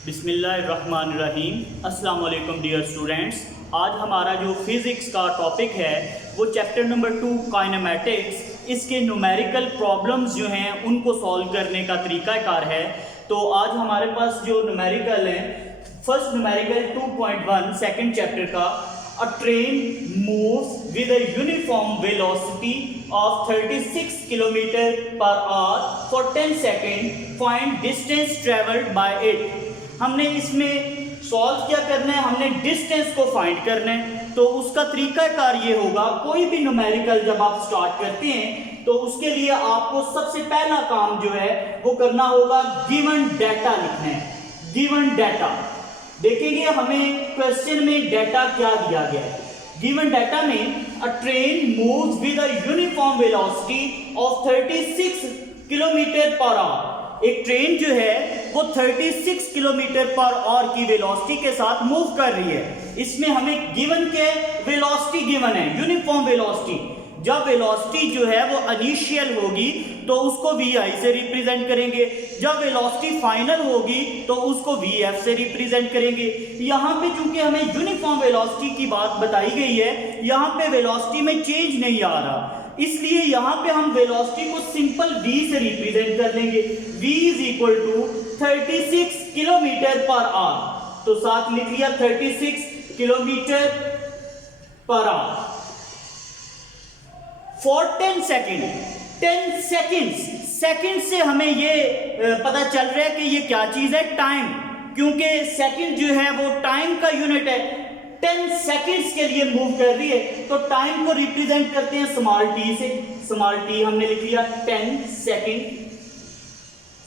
बिस्मिल्लाहिर्रहमानिर्रहीम। अस्सलाम वालेकुम डियर स्टूडेंट्स। आज हमारा जो फिज़िक्स का टॉपिक है वो चैप्टर नंबर 2 काइनेमेटिक्स, इसके न्यूमेरिकल प्रॉब्लम्स जो हैं उनको सॉल्व करने का तरीक़ाकार है। तो आज हमारे पास जो न्यूमेरिकल है, फर्स्ट न्यूमेरिकल 2.1 सेकंड चैप्टर का, अ train moves with a uniform velocity of 36 kilometre per hour for 10 second, find distance travelled by it. हमने इसमें सॉल्व क्या करना है, हमने डिस्टेंस को फाइंड करना है। तो उसका तरीकाकार ये होगा, कोई भी न्यूमेरिकल जब आप स्टार्ट करते हैं तो उसके लिए आपको सबसे पहला काम जो है वो करना होगा, गिवन डाटा लिखना है। गिवन डाटा देखेंगे हमें क्वेश्चन में डाटा क्या दिया गया है। गिवन डाटा में अ train moves with a uniform velocity of 36 kilometre per our. एक ट्रेन जो है वो 36 किलोमीटर पर आवर की वेलोसिटी के साथ मूव कर रही है। इसमें हमें गिवन के वेलोसिटी गिवन है, यूनिफॉर्म वेलोसिटी। जब वेलोसिटी जो है वो इनिशियल होगी तो उसको vi से रिप्रेजेंट करेंगे, जब वेलोसिटी फाइनल होगी तो उसको vf से रिप्रेजेंट करेंगे। यहाँ पे चूंकि हमें यूनिफॉर्म वेलोसिटी की बात बताई गई है, यहाँ पे वेलोसिटी में चेंज नहीं आ रहा, इसलिए यहाँ पे हम वेलोसिटी को सिंपल v से रिप्रेजेंट कर लेंगे। v is equal to 36 kilometre per hour. तो साथ लिख लिया 36 kilometre per hour for 10 second. 10 second से हमें ये पता चल रहा है कि ये क्या चीज है, टाइम, क्योंकि सेकेंड जो है वो टाइम का यूनिट है। 10 सेकेंड्स के लिए मूव कर रही है तो टाइम को रिप्रेजेंट करते हैं स्मॉल t से। स्मॉल t हमने लिख लिया 10 सेकेंड।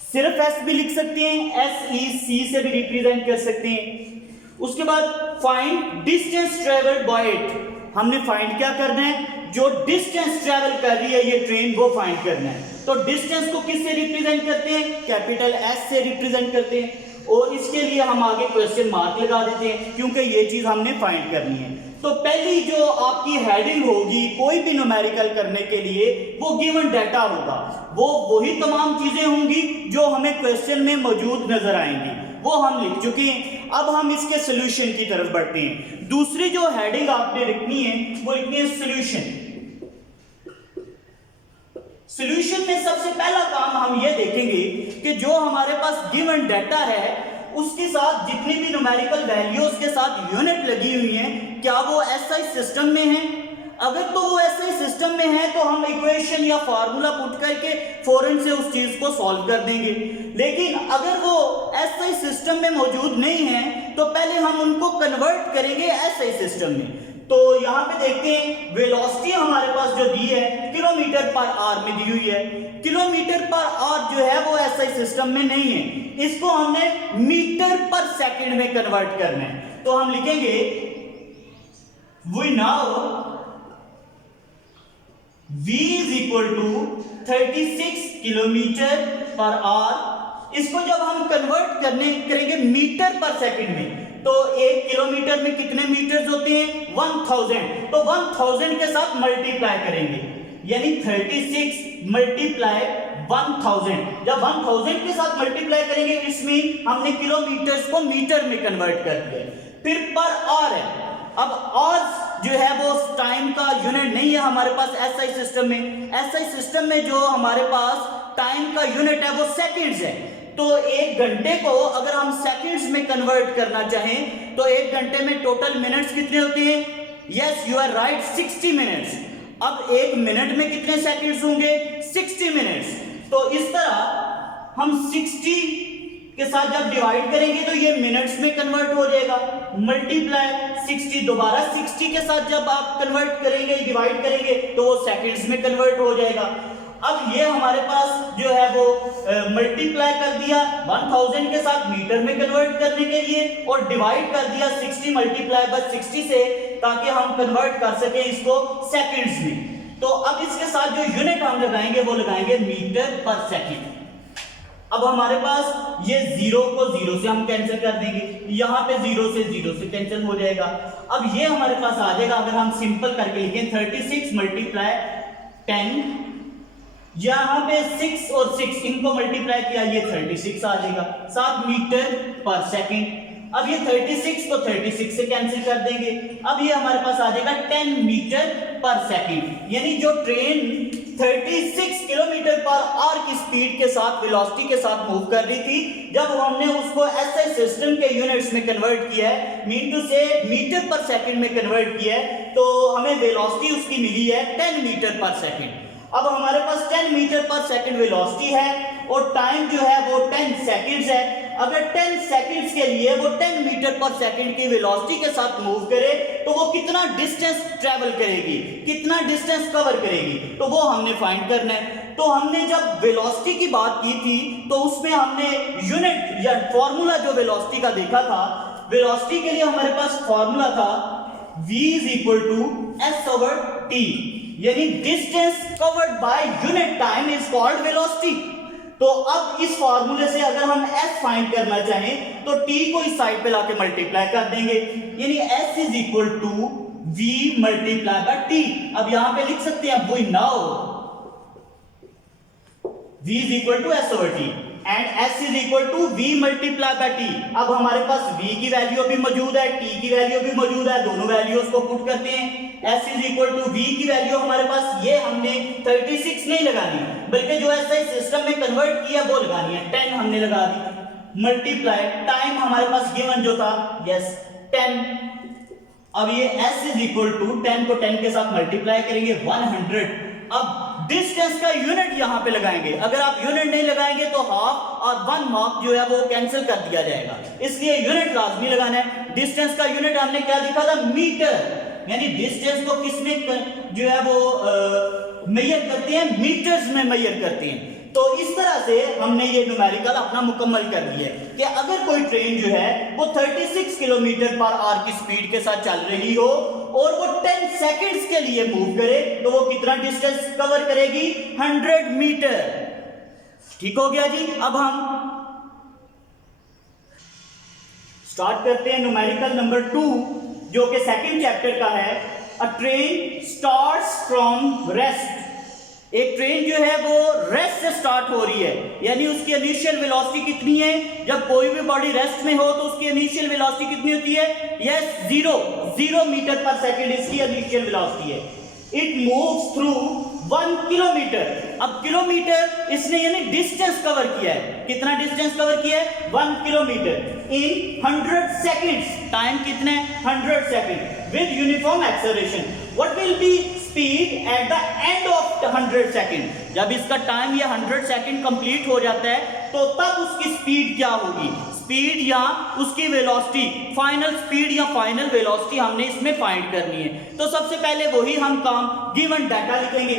सिर्फ s भी लिख सकते हैं, SEC से भी रिप्रेजेंट कर सकते हैं। उसके बाद find distance travelled by it. हमने फाइंड क्या करना है, जो डिस्टेंस ट्रेवल कर रही है ये ट्रेन वो फाइंड करना है। तो डिस्टेंस को किससे रिप्रेजेंट करते हैं, कैपिटल S से रिप्रेजेंट करते हैं। और इसके लिए हम आगे क्वेश्चन मार्क लगा देते हैं क्योंकि ये चीज हमने फाइंड करनी है। तो पहली जो आपकी हेडिंग होगी कोई भी न्यूमेरिकल करने के लिए वो गिवन डाटा होगा। वो वही तमाम चीजें होंगी जो हमें क्वेश्चन में मौजूद नजर आएंगी, वो हम लिख चुके हैं। अब हम इसके सोल्यूशन की तरफ बढ़ते हैं। दूसरी जो हेडिंग आपने लिखनी है वो लिखनी है सोल्यूशन। सोल्यूशन में सबसे पहला काम हम ये देखेंगे कि जो हमारे पास गिवन डाटा है उसके साथ जितनी भी न्यूमेरिकल वैल्यूज के साथ यूनिट लगी हुई हैं, क्या वो एसआई सिस्टम में है। अगर तो वो एसआई सिस्टम में है तो हम इक्वेशन या फार्मूला पुट करके फौरन से उस चीज को सॉल्व कर देंगे। लेकिन अगर वो एसआई सिस्टम में मौजूद नहीं है तो पहले हम उनको कन्वर्ट करेंगे एसआई सिस्टम में। तो यहाँ पे देखते हैं वेलोसिटी हमारे पास जो दी है किलोमीटर पर आवर में दी हुई है। किलोमीटर पर आवर जो है वो एसआई सिस्टम में नहीं है, इसको हमने मीटर पर सेकंड में कन्वर्ट करना है। तो हम लिखेंगे we now v is equal to 36 kilometre per hour. इसको जब हम कन्वर्ट करेंगे मीटर पर सेकंड में तो 1 किलोमीटर में कितने मीटर्स होते हैं, 1000। तो 1000 के साथ मल्टीप्लाई करेंगे, यानी 36 मल्टीप्लाई 1000। जब 1000 के साथ मल्टीप्लाई करेंगे इसमें हमने किलोमीटर्स को मीटर में कन्वर्ट कर दिया। फिर पर आवर है। अब आवर्स जो है वो टाइम का यूनिट नहीं है हमारे पास एसआई सिस्टम में। एसआई सिस्टम में जो हमारे पास टाइम का यूनिट है वो सेकंड्स है। तो 1 घंटे को अगर हम सेकंड्स में कन्वर्ट करना चाहें तो 1 घंटे में टोटल मिनट्स कितने होते हैं, yes you are right, 60 minutes. अब 1 मिनट में कितने सेकंड्स होंगे, 60 मिनट्स। तो इस तरह हम 60 के साथ जब डिवाइड करेंगे तो ये मिनट्स में कन्वर्ट हो जाएगा, मल्टीप्लाई 60। दोबारा 60 के साथ जब आप कन्वर्ट करेंगे, डिवाइड करेंगे तो वो सेकंड्स में कन्वर्ट हो जाएगा। अब ये हमारे पास जो है वो मल्टीप्लाई कर दिया 1000 के साथ मीटर में कन्वर्ट करने के लिए और डिवाइड कर दिया 60 मल्टीप्लाई बाय 60 से, ताकि हम कन्वर्ट कर सके इसको सेकंड्स में। तो अब इसके साथ जो यूनिट हम लगाएंगे वो लगाएंगे मीटर पर सेकंड। अब हमारे पास ये 0 को 0 से हम कैंसिल कर देंगे, यहाँ पे 0 से कैंसिल हो जाएगा। अब ये हमारे पास आ जाएगा, अगर हम सिंपल करके लिखें 36 मल्टीप्लाई 10 यहाँ पे 6 और 6 इनको मल्टीप्लाई किया, ये 36 आ जाएगा, 7 मीटर पर सेकंड। अब ये 36 को 36 से कैंसिल कर देंगे, अब ये हमारे पास आ जाएगा 10 मीटर पर सेकंड। यानी जो ट्रेन 36 किलोमीटर पर आवर की स्पीड के साथ, वेलोसिटी के साथ मूव कर रही थी, जब हमने उसको एसआई सिस्टम के यूनिट्स में कन्वर्ट किया है, मीन टू से मीटर पर सेकंड में कन्वर्ट किया है, तो हमें वेलोसिटी उसकी मिली है 10 मीटर पर सेकंड। अब हमारे पास 10 मीटर पर सेकंड वेलोसिटी है और टाइम जो है वो 10 सेकंड्स है। अगर 10 सेकंड्स के लिए वो 10 मीटर पर सेकंड की वेलोसिटी के साथ मूव करे तो वो कितना डिस्टेंस ट्रेवल करेगी, कितना डिस्टेंस कवर करेगी, तो वो हमने फाइंड करना है। तो हमने जब वेलोसिटी की बात की थी तो उसमें हमने यूनिट या फॉर्मूला जो वेलोसिटी का देखा था, वेलोसिटी के लिए हमारे पास फॉर्मूला था v is equal to s over t, यानी distance covered by unit time is called velocity. तो अब इस फॉर्मूले से अगर हम s फाइंड करना चाहें तो t को इस साइड पे लाके मल्टीप्लाई कर देंगे, यानी s is equal to v multiply by t। अब यहां पे लिख सकते हैं we now v is equal to s over t and s is equal to v multiply by t। अब हमारे पास v की वैल्यू भी मौजूद है, t की वैल्यू भी मौजूद है, दोनों वैल्यूज को पुट करते हैं। s is equal to v की वैल्यू हमारे पास ये हमने 36 नहीं लगानी, बल्कि जो एसआई सिस्टम में कन्वर्ट किया वो लगानी है, 10 हमने लगा दी, मल्टीप्लाई टाइम हमारे पास गिवन जो था यस 10। अब ये s इज इक्वल टू 10 को 10 के साथ मल्टीप्लाई करेंगे 100। अब डिस्टेंस का यूनिट यहां पे लगाएंगे, अगर आप यूनिट नहीं लगाएंगे तो हाफ और 1 हाफ जो है वो कैंसिल कर दिया जाएगा, इसलिए यूनिट लाजमी लगाना है। डिस्टेंस का यूनिट हमने क्या लिखा था, मीटर, यानी डिस्टेंस को किसमें जो है वो मेजर करते हैं, मीटर्स में मेजर करते हैं। तो इस तरह से हमने ये न्यूमेरिकल अपना मुकम्मल कर दिया है कि अगर कोई ट्रेन जो है वो 36 किलोमीटर पर आवर की स्पीड के साथ चल रही हो और वो 10 सेकंड्स के लिए मूव करे तो वो कितना डिस्टेंस कवर करेगी, 100 मीटर। ठीक हो गया जी। अब हम स्टार्ट करते हैं न्यूमेरिकल नंबर 2 जो कि सेकंड चैप्टर का है। अ ट्रेन स्टार्ट्स फ्रॉम रेस्ट, एक ट्रेन जो है वो रेस्ट से स्टार्ट हो रही है, यानी उसकी इनिशियल वेलोसिटी कितनी है, जब कोई भी बॉडी रेस्ट में हो तो उसकी इनिशियल वेलोसिटी कितनी होती है, यस 0 मीटर पर सेकंड इसकी इनिशियल वेलोसिटी है। It moves through 1 kilometre. अब किलोमीटर इसने यानी डिस्टेंस कवर किया है, कितना डिस्टेंस कवर किया है, 1 किलोमीटर इन 100 सेकंड्स। टाइम कितने, 100 second with uniform acceleration. What will be speed at the end of 100 second. जब इसका टाइम ये 100 सेकंड कंप्लीट हो जाता है तो तब उसकी स्पीड क्या होगी, स्पीड या उसकी वेलोसिटी, फाइनल स्पीड या फाइनल वेलोसिटी हमने इसमें फाइंड करनी है। तो सबसे पहले वही हम काम गिवन डाटा लिखेंगे।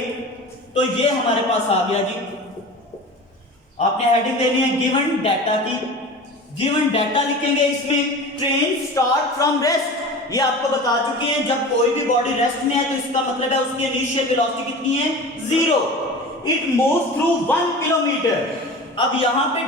तो ये हमारे पास आ गया जी, आपने हेडिंग देनी है गिवन डाटा की। गिवन डाटा लिखेंगे, इसमें ट्रेन स्टार्ट फ्रॉम रेस्ट, ये आपको बता चुके हैं जब कोई भी बॉडी रेस्ट में है तो इसका मतलब है उसकी इनिशियल वेलोसिटी कितनी है, 0। It moves through 1 kilometre. अब यहां पे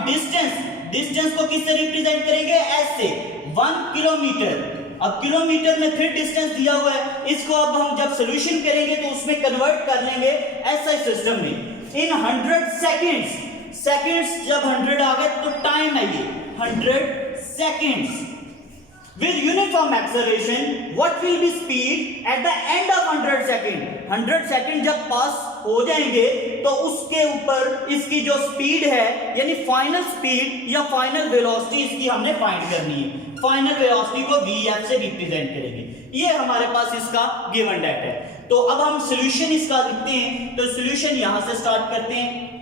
डिस्टेंस को किससे रिप्रेजेंट करेंगे, एस से, 1 किलोमीटर। अब किलोमीटर में फिर डिस्टेंस दिया हुआ है, इसको अब हम जब सोल्यूशन करेंगे तो उसमें कन्वर्ट कर लेंगे एसआई सिस्टम में। इन 100 सेकंड्स जब 100 आ गए तो टाइम है ये 100 seconds with uniform acceleration what will be speed at the end of 100 second। 100 second जब पास हो जाएंगे तो उसके ऊपर इसकी जो स्पीड है यानी फाइनल स्पीड या फाइनल वेलोसिटी इसकी हमने फाइंड करनी है। फाइनल वेलोसिटी को vf से रिप्रेजेंट करेंगे। ये हमारे पास इसका गिवन डाटा है। तो अब हम सॉल्यूशन इसका लिखते हैं, तो सॉल्यूशन यहां से स्टार्ट करते हैं।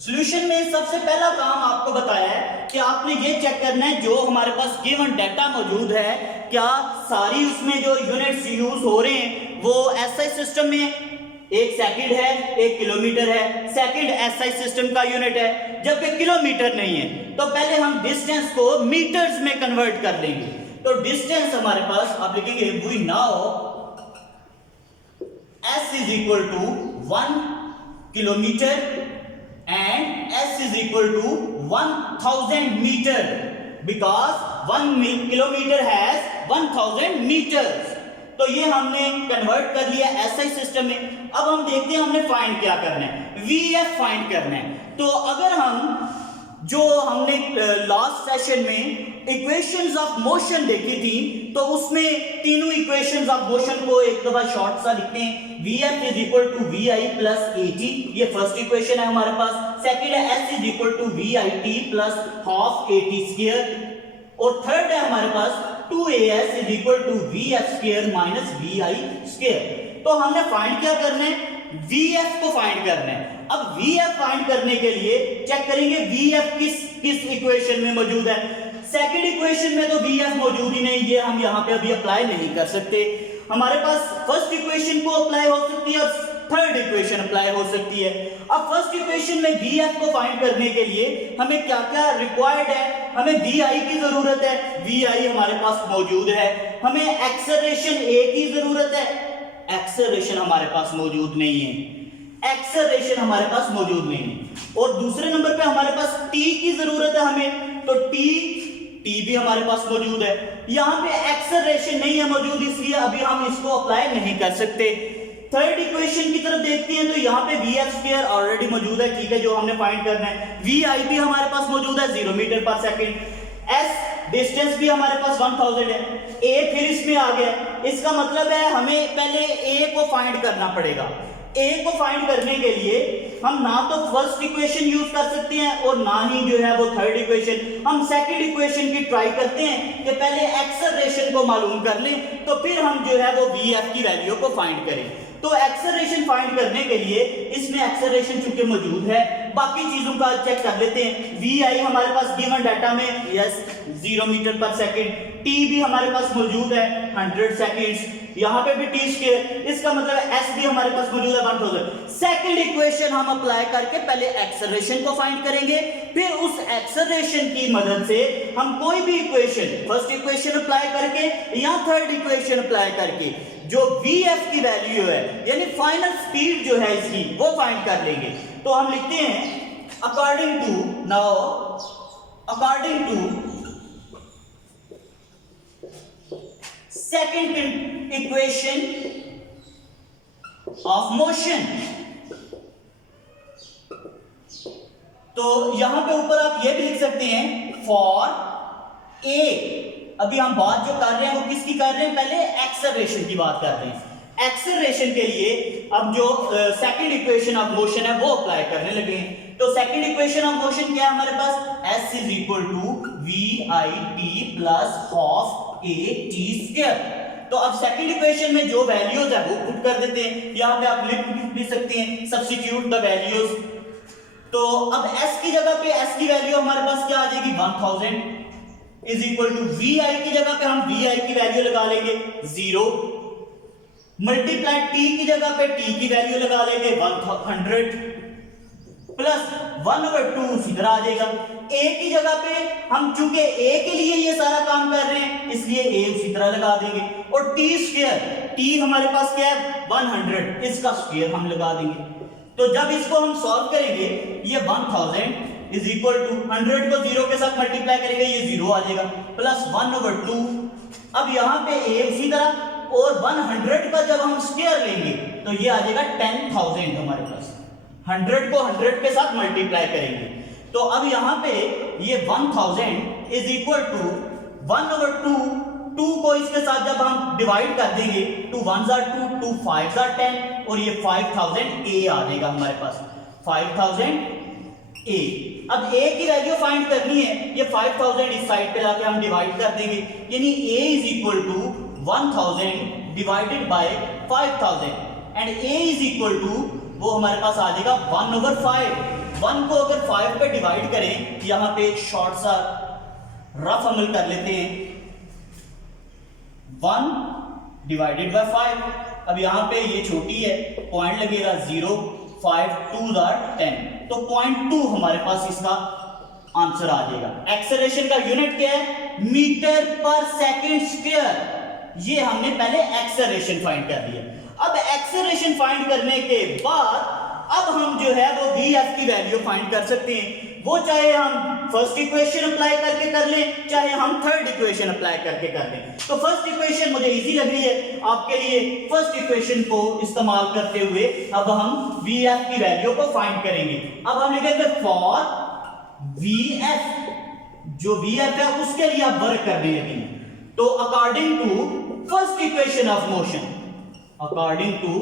सॉल्यूशन में सबसे पहला काम आपको बताया है कि आपने ये चेक करना है जो हमारे पास गिवन डाटा मौजूद है क्या सारी उसमें जो यूनिट्स यूज हो रहे हैं वो एसआई सिस्टम में, 1 सेकंड है 1 किलोमीटर है, सेकंड एसआई सिस्टम का यूनिट है, जबकि किलोमीटर नहीं है। तो पहले हम डिस्टेंस को मीटर्स में कन्वर्ट कर लेंगे। तो डिस्टेंस हमारे पास आप लिखेंगे we now s is equal to 1 kilometre and s is equal to 1000 meter because 1 kilometer has 1000 meters। तो ये हमने कन्वर्ट कर लिया एसआई सिस्टम में। अब हम देखते हैं हमने फाइंड क्या करना है, वीएफ फाइंड करना है। तो अगर हम जो हमने लास्ट सेशन में इक्वेशंस ऑफ मोशन देखी थी, तो उसमें तीनों इक्वेशंस ऑफ मोशन को एक दफा शॉर्ट सा लिखते हैं। Vf is equal to V I plus A T, ये फर्स्ट इक्वेशन है हमारे पास। सेकंड है S is equal to V I T plus half A T square, और थर्ड है हमारे पास 2as is equal to V F square minus V I square. तो हमने फाइंड क्या करना है, Vf को फाइंड करना है। अब Vf फाइंड करने के लिए चेक करेंगे Vf किस इक्वेशन में मौजूद है। सेकंड इक्वेशन में तो Vf मौजूद ही नहीं, ये हम यहाँ पे अभी अप्लाई नहीं कर सकते। हमारे पास फर्स्ट इक्वेशन को अप्लाई हो सकती है और थर्ड इक्वेशन अप्लाई हो सकती है। अब फर्स्ट इक्वेशन में Vf को फाइंड करने के लिए हमें क्या क्या रिक्वायर्ड है, हमें Vi की जरूरत है, Vi हमारे पास मौजूद है। हमें एक्सेलरेशन A की जरूरत है, एक्सेलरेशन हमारे पास मौजूद नहीं है, एक्सेलरेशन हमारे पास मौजूद नहीं है। और दूसरे नंबर पे हमारे पास T की जरूरत है हमें, तो T भी हमारे पास मौजूद है। यहाँ पे एक्सेलरेशन नहीं है मौजूद, इसलिए अभी हम इसको अप्लाई नहीं कर सकते। थर्ड इक्वेशन की तरफ देखते हैं, तो यहाँ पे वी एफ स्क्वायर ऑलरेडी मौजूद है, ठीक है, जो हमने फाइंड करना है। वी आई भी हमारे पास मौजूद है 0 मीटर पर सेकेंड। एस डिस्टेंस भी हमारे पास 1000 है। ए फिर इसमें आ गया, इसका मतलब है हमें पहले ए को फाइंड करना पड़ेगा। ए को फाइंड करने के लिए हम ना तो फर्स्ट इक्वेशन यूज कर सकते हैं और ना ही जो है वो थर्ड इक्वेशन। हम सेकंड इक्वेशन की ट्राई करते हैं कि पहले एक्सेलरेशन को मालूम कर लें, तो फिर हम जो है वो वी एफ की वैल्यू को फाइंड करें। तो एक्सेलरेशन फाइंड करने के लिए इसमें एक्सेलरेशन चूंकि मौजूद है, बाकी चीजों का चेक कर लेते हैं। वी आई हमारे पास गिवन डाटा में यस 0 मीटर पर सेकेंड, टी भी हमारे पास मौजूद है 100 सेकेंड्स, यहाँ पे भी टी स्क्वायर, इसका मतलब एस भी हमारे पास मौजूद है 1000। सेकंड इक्वेशन हम अप्लाई करके पहले एक्सेलरेशन को फाइंड करेंगे, फिर उस एक्सेलरेशन की मदद से हम कोई भी इक्वेशन, फर्स्ट इक्वेशन अप्लाई करके या थर्ड इक्वेशन अप्लाई करके जो Vf की वैल्यू है यानी फाइनल स्पीड जो है इसकी वो फाइंड कर लेंगे। तो हम लिखते हैं according to second equation of motion. तो यहां पे ऊपर आप ये भी लिख सकते हैं फॉर ए। अभी हम बात जो कर रहे हैं वो किसकी कर रहे हैं, पहले एक्सेलरेशन की बात कर रहे हैं। एक्सेलरेशन के लिए अब जो सेकंड इक्वेशन ऑफ मोशन है वो अप्लाई करने लगे हैं। तो सेकंड इक्वेशन ऑफ मोशन क्या है हमारे पास, s is equal to V I T plus half A T square. तो अब सेकंड इक्वेशन में जो वैल्यूज है वो पुट कर देते हैं, यहां पे आप लिख भी सकते हैं सब्स्टिट्यूट द वैल्यूज। तो अब s की जगह पे s की वैल्यू हमारे पास क्या आ जाएगी 1000 इज इक्वल टू वी आई की जगह पे हम वी आई की वैल्यू लगा लेंगे 0, मल्टीप्लाई टी की जगह पे टी की वैल्यू लगा लेंगे 100 प्लस 1/2 इधर आ जाएगा। ए की जगह पे हम चूंकि ए के लिए ये सारा काम कर रहे हैं इसलिए ए उसी तरह लगा देंगे, और टी स्क्वायर, टी हमारे पास क्या है 100, इसका स्क्वायर हम लगा देंगे। तो जब इसको हम सॉल्व करेंगे ये 1000 इज इक्वल टू 100 को 0 के साथ मल्टीप्लाई करेंगे ये 0 आ जाएगा प्लस 1/2। अब यहाँ पे a उसी तरह, और 100 का जब हम स्क्वायर लेंगे तो ये आ जाएगा 10,000 हमारे पास। 100 को 100 के साथ मल्टीप्लाई करेंगे तो अब यहाँ पे ये 1000 इज इक्वल टू 1/2, 2 को इसके साथ जब हम डिवाइड कर देंगे 2 1s are 2, 2 5s are 10, और ये 5000 a आ जाएगा हमारे पास 5000 a। अब a की वैल्यू फाइंड करनी है, ये 5000 इस साइड पे लाके हम डिवाइड कर देंगे, यानी a is equal to 1000 divided by 5000 and a is equal to वो हमारे पास आ जाएगा 1/5। 1 को अगर 5 पे डिवाइड करें, यहाँ पे शॉर्ट सा रफ अमल कर लेते हैं, 1 डिवाइडेड बाय 5। अब यहाँ पे ये छोटी है, पॉइंट लगेगा 0, 5 2s are 10, तो 0.2 हमारे पास इसका आंसर आ जाएगा। एक्सेलरेशन का यूनिट क्या है, मीटर पर सेकंड स्क्वायर। ये हमने पहले एक्सेलरेशन फाइंड कर लिया। अब एक्सेलरेशन फाइंड करने के बाद अब हम जो है वो Vf की वैल्यू फाइंड कर सकते हैं, वो चाहे हम फर्स्ट इक्वेशन अप्लाई करके कर लें, चाहे हम थर्ड इक्वेशन अप्लाई करके कर लें। तो फर्स्ट इक्वेशन मुझे इजी लग रही है आपके लिए। फर्स्ट इक्वेशन को इस्तेमाल करते हुए अब हम VF की वैल्यू को फाइंड करेंगे। अब हम लिखेंगे फॉर VF, जो VF है उसके लिए आप वर्क करने लगेंगे। तो according to first equation of motion, according to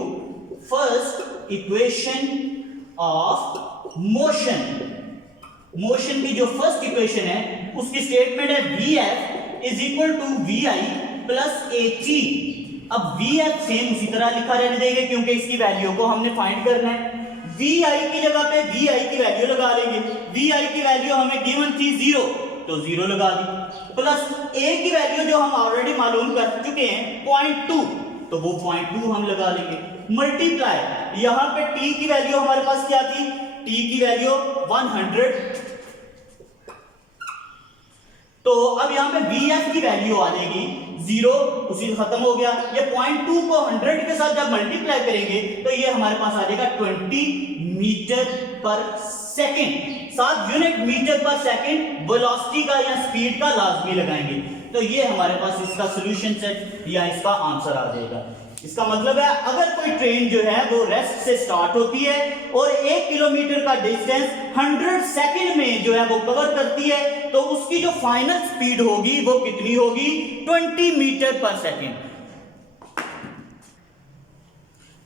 first equation of motion, motion की जो फर्स्ट इक्वेशन है उसकी स्टेटमेंट है VF is equal to VI plus AT। अब VF सेम उसी तरह लिखा रहने देंगे क्योंकि इसकी वैल्यू को हमने फाइंड करना है। VI की जगह पे VI की वैल्यू लगा लेंगे। VI की वैल्यू हमें गिवन थी 0, तो 0 लगा दी, प्लस A की वैल्यू जो हम ऑलरेडी मालूम कर चुके हैं 0.2, तो वो 0.2 हम लगा लेंगे। मल्टीप्लाई, यहां पे T की वैल्यू हमारे पास क्या थी, T की वैल्यू 100, तो अब यहां पे VF की वैल्यू आ जाएगी 0, उसी खत्म हो गया। ये 0.2 को 100 के साथ जब मल्टीप्लाई करेंगे तो ये हमारे पास आ जाएगा 20 मीटर पर सेकंड। साथ unit metre per second velocity का या स्पीड का लाजमी लगाएंगे, तो ये हमारे पास इसका सॉल्यूशन सेट या इसका आंसर आ जाएगा। इसका मतलब है अगर कोई ट्रेन जो है वो रेस्ट से स्टार्ट होती है और 1 किलोमीटर का डिस्टेंस 100 सेकंड में जो है वो कवर करती है, तो उसकी जो फाइनल स्पीड होगी वो कितनी होगी, 20 मीटर पर सेकंड।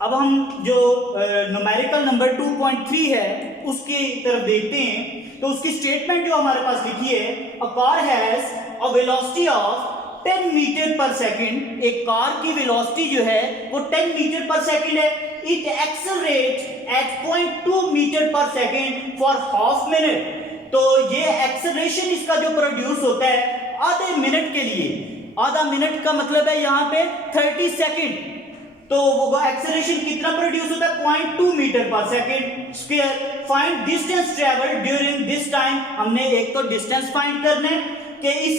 अब हम जो न्यूमेरिकल नंबर 2.3 है उसकी तरफ देखते हैं। तो उसकी स्टेटमेंट जो हमारे पास लिखी है, a car has a velocity of 10 metre per second, एक कार की वेलोसिटी जो है वो 10 मीटर पर सेकंड है। It accelerate at 0.2 metre per second for half minute. तो ये एक्सेलरेशन इसका जो प्रोड्यूस होता है आधे मिनट के लिए, आधा मिनट का मतलब है यहाँ पे 30 सेकंड, तो वो एक्सेलरेशन कितना प्रोड्यूस होता है, 0.2 metre per second square. Find distance travelled during this time, हमने एक तो डिस्टेंस फाइंड करना है कि इस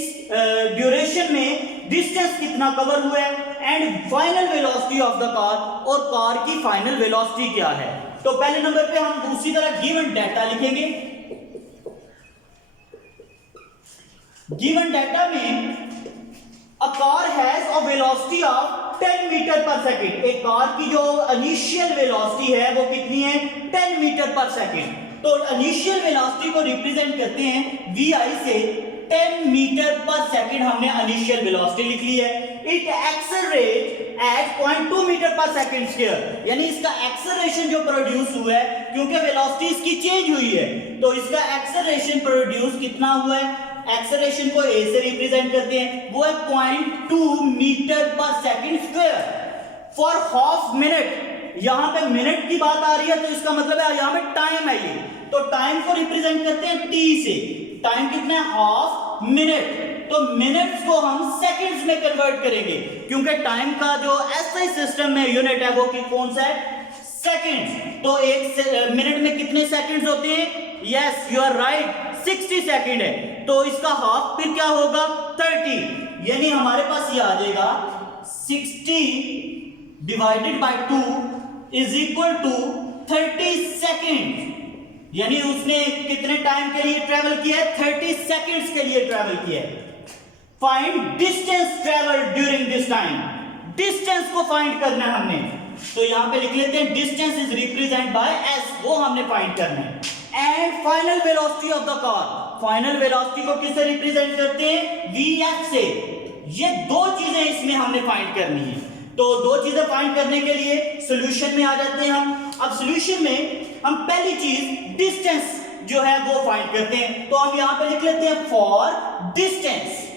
ड्यूरेशन में डिस्टेंस कितना कवर हुआ है, and final velocity of the car, और कार की फाइनल वेलोसिटी क्या है। तो पहले नंबर पे हम उसी तरह गिवन डाटा लिखेंगे। गिवन डाटा में a car has a velocity of 10 metre per second, एक कार की जो इनिशियल वेलोसिटी है वो कितनी है, 10 मीटर पर सेकंड। तो इनिशियल वेलोसिटी को रिप्रेजेंट करते हैं VI से, 10 मीटर पर सेकंड हमने इनिशियल वेलोसिटी लिख ली है। It accelerate at 0.2 metre per second square, यानी इसका एक्सेलरेशन जो प्रोड्यूस हुआ है, क्योंकि वेलोसिटी इसकी चेंज हुई है, तो इसका एक्सेलरेशन प्रोड्यूस कितना हुआ है, एक्सेलरेशन को A से रिप्रेजेंट करते हैं, वो है 0.2 metre per second square for half minute. यहां पे मिनट की बात आ रही है, तो इसका मतलब है यहां पे टाइम है ये, तो टाइम को रिप्रेजेंट करते हैं T से। टाइम कितना है, हाफ मिनट, तो मिनट्स को हम सेकंड्स में कन्वर्ट करेंगे, क्योंकि टाइम का जो SI सिस्टम में यूनिट है वो कौन सा है, सेकंड्स। तो एक मिनट में कितने सेकंड्स होते हैं, yes you are right, 60 second है, तो इसका हाफ फिर क्या होगा, 30, यानी हमारे पास ये आ जाएगा 60 divided by 2 is equal to 30 second, यानी उसने कितने टाइम के लिए ट्रेवल किया है, 30 सेकंड्स के लिए ट्रेवल किया है। Find distance travel during this time, distance को फाइंड करना है हमने, तो यहां पे लिख लेते हैं distance is represent by S, वो हमने फाइंड करना है। And final velocity of the car, final velocity को किससे रिप्रेजेंट करते हैं, VF से। ये दो चीजें इसमें हमने फाइंड करनी है, तो दो चीजें फाइंड करने के लिए सॉल्यूशन में आ जाते हैं हम। अब सॉल्यूशन में हम पहली चीज डिस्टेंस जो है वो फाइंड करते हैं, तो हम यहां पे लिख लेते हैं फॉर डिस्टेंस।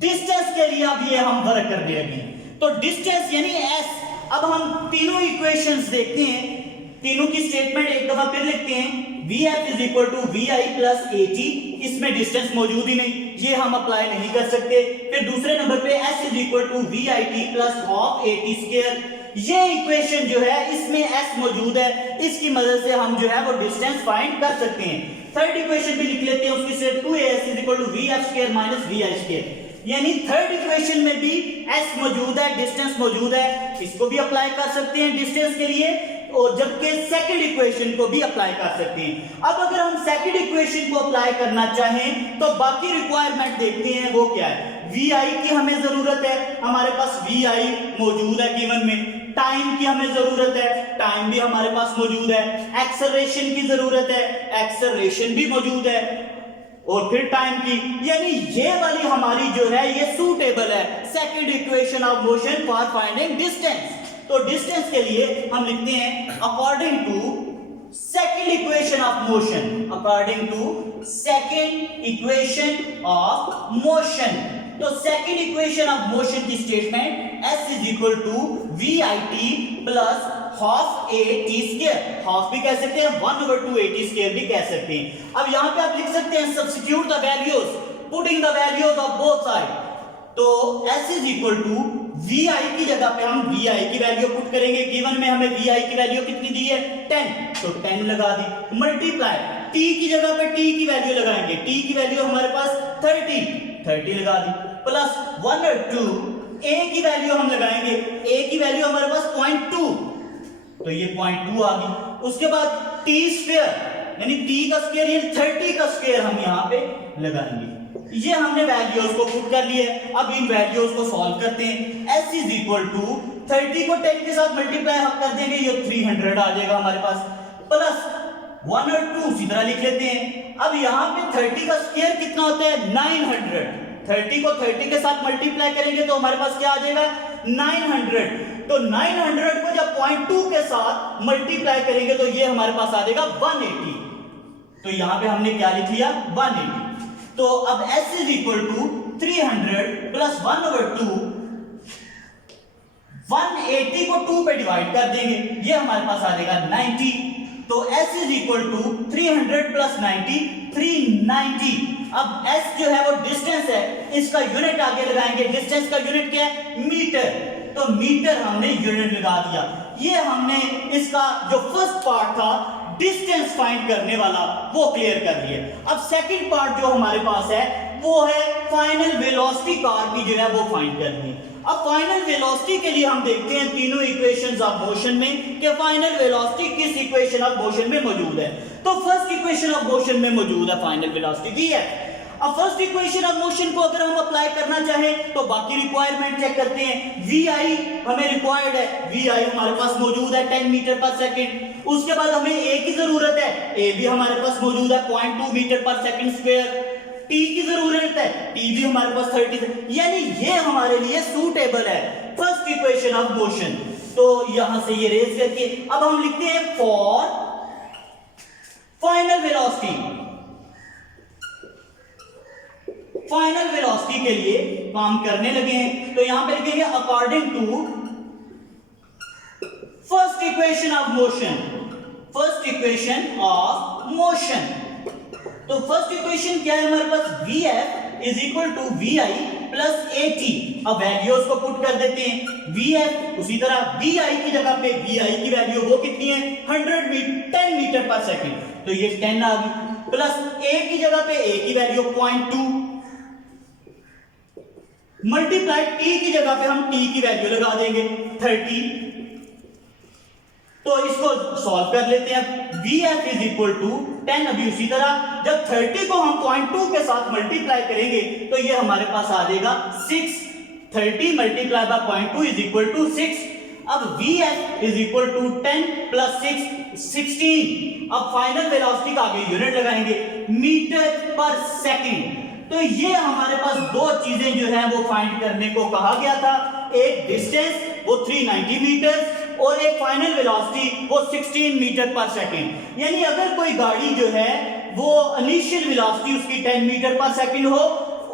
डिस्टेंस के लिए अब ये हम वर्क कर रहे हैं, तो डिस्टेंस यानी S। अब हम तीनों इक्वेशंस देखते हैं, तीनों की स्टेटमेंट एक दफा फिर लिखते हैं। VF is equal to VI plus AT, इसमें डिस्टेंस मौजूद ही नहीं, ये हम अप्लाई नहीं कर सकते। फिर दूसरे नंबर पे S is equal to VIT plus half AT square, ये इक्वेशन जो है इसमें S मौजूद है, इसकी मदद से हम जो है वो डिस्टेंस फाइंड कर सकते हैं। थर्ड इक्वेशन भी लिख लेते हैं, उसकी से 2AS is equal to VF square minus VI square, यानी थर्ड इक्वेशन में भी S मौजूद है, डिस्टेंस मौजूद है, इसको भी अप्लाई कर सकते हैं डिस्टेंस के लिए। और जबकि सेकंड इक्वेशन को भी अप्लाई कर सकते हैं। अब अगर हम सेकंड इक्वेशन को अप्लाई करना चाहें तो बाकी रिक्वायरमेंट देखते हैं वो क्या है। VI की हमें जरूरत है, हमारे पास VI मौजूद है गिवन में। टाइम की हमें जरूरत है, टाइम भी हमारे पास मौजूद है। एक्सेलरेशन की जरूरत है, एक्सेलरेशन भी मौजूद है। और फिर टाइम की, यानी ये वाली हमारी जो है ये सूटेबल है second equation of motion for finding distance. तो डिस्टेंस के लिए हम लिखते हैं according to second equation of motion, according to second equation of motion. तो सेकंड इक्वेशन ऑफ मोशन की statement S is equal to VIT plus half AT square, half भी कह सकते हैं 1/2 AT स्क्वायर भी कह सकते हैं। अब यहां पे आप लिख सकते हैं substitute the values, putting the values of both side. तो S is equal to VI की जगह पे हम VI की वैल्यू पुट करेंगे। गिवन में हमें VI की वैल्यू कितनी दी है 10, तो 10 लगा दी। मल्टीप्लाई T की जगह पे T की वैल्यू लगाएंगे, T की वैल्यू हमारे पास 30 लगा दी प्लस 1 और 2। A की वैल्यू हम लगाएंगे, A की वैल्यू हमारे पास 0.2, तो ये 0.2 आ गई। उसके बाद T स्क्वायर यानी T का स्क्वायर यानी 30 का स्क्वायर हम यहाँ पे लगाएंगे। ये हमने वैल्यूज को पुट कर लिए। अब इन वैल्यूज को सॉल्व करते हैं। S इज इक्वल टू 30 को 10 के साथ मल्टीप्लाई हम कर देंगे, ये 300 आ जाएगा हमारे पास, प्लस 1 और 2 इसी तरह लिख लेते हैं। अब यहाँ पे 30 का स्क्वायर कितना होता है 900, 30 को 30 के साथ मल्टीप्लाई करेंगे तो हमारे पास क्या आ जाएगा 900। तो 900 को जब 0.2 के साथ मल्टीप्लाई करेंगे तो ये हमारे पास आ जाएगा 180। तो यहां पे हमने क्या लिख लिया 180। तो अब S is equal to 300 plus 1/2, 180 को 2 पे डिवाइड कर देंगे, ये हमारे पास आ जाएगा 90। तो S is equal to 300 plus 90, 390। अब S जो है वो डिस्टेंस है, इसका यूनिट आगे लगाएंगे। डिस्टेंस का यूनिट क्या है मीटर, तो मीटर हमने यूनिट लगा दिया। ये हमने इसका जो फर्स्ट पार्ट था डिस्टेंस फाइंड करने वाला वो क्लियर कर दिया। अब सेकंड पार्ट जो हमारे पास है वो है फाइनल वेलोसिटी कार की जो है वो फाइंड करनी। अब फाइनल वेलोसिटी के लिए हम देखते हैं तीनों इक्वेशंस ऑफ मोशन में कि फाइनल वेलोसिटी किस इक्वेशन ऑफ मोशन में मौजूद है। तो फर्स्ट इक्वेशन ऑफ मोशन में मौजूद है फाइनल वेलोसिटी वी है। अब फर्स्ट इक्वेशन ऑफ मोशन को अगर हम अप्लाई करना चाहें तो बाकी रिक्वायरमेंट चेक करते हैं। VI हमें रिक्वायर्ड है, VI हमारे पास मौजूद है 10 मीटर पर सेकंड। उसके बाद हमें A की जरूरत है, A भी हमारे पास मौजूद है 0.2 metre per second square. T की जरूरत है, T भी हमारे पास 30, यानी ये हमारे लिए सूटेबल है फर्स्ट इक्वेशन ऑफ मोशन। तो यहां से ये रेज करके अब हम लिखते हैं for final velocity. Final velocity के लिए काम करने लगे हैं, तो यहां पे लिखेंगे according to first equation of motion, first equation of motion. तो फर्स्ट इक्वेशन क्या है हमारे पास VF is equal to VI plus AT। अब वैल्यूज को पुट कर देते हैं। VF उसी तरह VI की जगह पे VI की वैल्यू वो कितनी है 10 मीटर पर सेकंड, तो ये 10 आ गई, प्लस A की जगह पे A की वैल्यू 0.2 मल्टीप्लाई T की जगह पे हम T की वैल्यू लगा देंगे 30। तो इसको सॉल्व कर लेते हैं। VF इज इक्वल टू 10, अभी उसी तरह जब 30 को हम 0.2 के साथ मल्टीप्लाई करेंगे तो ये हमारे पास आ जाएगा 6। 30 multiply by 0.2 is equal to 6। अब VF is equal to 10 plus 6 16। अब फाइनल वेलोसिटी का आगे यूनिट लगाएंगे मीटर पर सेकंड। तो ये हमारे पास दो चीजें जो है वो फाइंड करने को कहा गया था, एक डिस्टेंस वो 390 मीटर और एक फाइनल वेलोसिटी वो 16 मीटर पर सेकंड। यानी अगर कोई गाड़ी जो है वो इनिशियल वेलोसिटी उसकी 10 मीटर पर सेकंड हो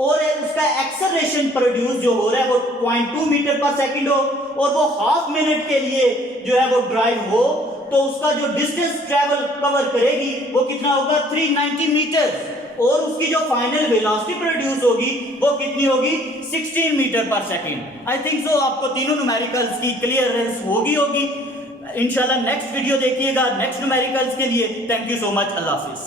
और उसका एक्सेलरेशन प्रोड्यूस जो हो रहा है वो 0.2 मीटर पर सेकंड हो और वो हाफ मिनट के लिए जो है वो ड्राइव हो, तो उसका जो डिस्टेंस ट्रेवल कवर करेगी वो कितना होगा 390 मीटर और उसकी जो फाइनल वेलोसिटी प्रोड्यूस होगी वो कितनी होगी 16 metre per second. I think so आपको तीनों न्यूमेरिकल्स की क्लियरेंस होगी इंशाल्लाह नेक्स्ट वीडियो देखिएगा नेक्स्ट न्यूमेरिकल्स के लिए। Thank you so much, Allah Hafiz.